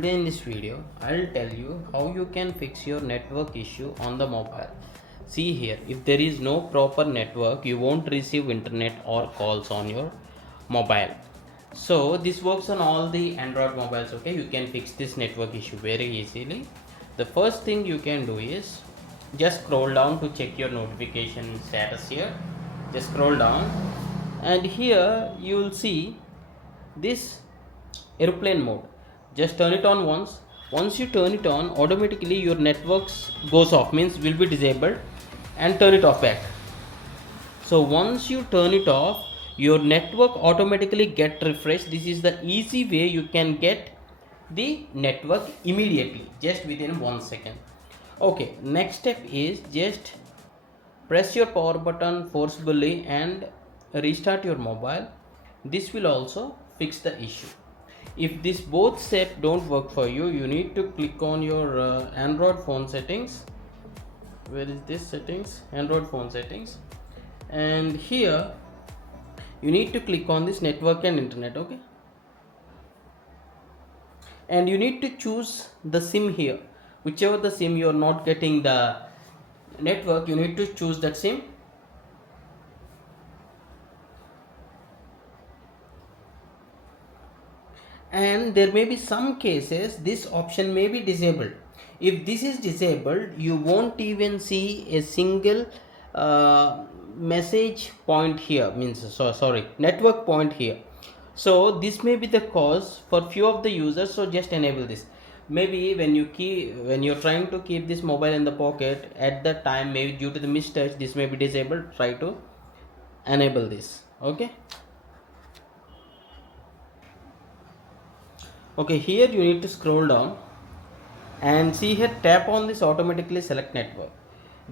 Today in this video I'll tell you how you can fix your network issue on the mobile. See here, if there is no proper network, you won't receive internet or calls on your mobile. So this works on all the Android mobiles. Okay, you can fix this network issue very easily. The first thing you can do is just scroll down to check your notification status here. Just scroll down and here you will see this airplane mode. Just turn it on once you turn it on, automatically your networks goes off, means will be disabled, and turn it off back. So once you turn it off, your network automatically get refreshed. This is the easy way you can get the network immediately, just within 1 second. Okay, next step is just press your power button forcibly and restart your mobile. This will also fix the issue. If this both steps don't work for you, you need to click on your Android phone settings. Where is this settings? Android phone settings, and here you need to click on this network and internet. Okay, and you need to choose the SIM here. Whichever the SIM you are not getting the network, you need to choose that SIM. And there may be some cases this option may be disabled. If this is disabled, you won't even see a single message point here, means network point here. So this may be the cause for few of the users. So just enable this. Maybe when you're trying to keep this mobile in the pocket, at that time maybe due to the mistouch this may be disabled. Try to enable this. Okay, here you need to scroll down and see here, tap on this, automatically select network.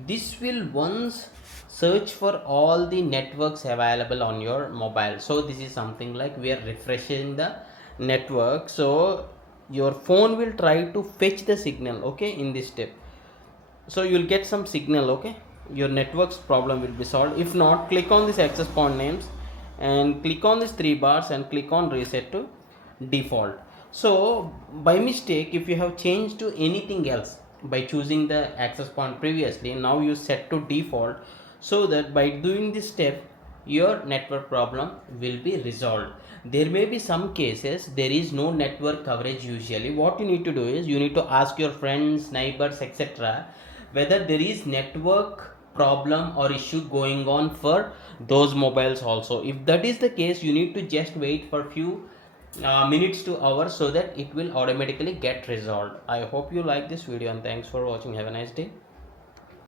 This will once search for all the networks available on your mobile. So this is something like we are refreshing the network, so your phone will try to fetch the signal. Okay, in this step, so you'll get some signal. Okay, your network's problem will be solved. If not, click on this access point names and click on this 3 bars and click on reset to default. So by mistake, if you have changed to anything else by choosing the access point previously, now you set to default, so that by doing this step your network problem will be resolved. There may be some cases there is no network coverage. Usually what you need to do is you need to ask your friends, neighbors, etc. whether there is network problem or issue going on for those mobiles also. If that is the case, you need to just wait for few minutes to hours, so that it will automatically get resolved. I hope you like this video and thanks for watching. Have a nice day.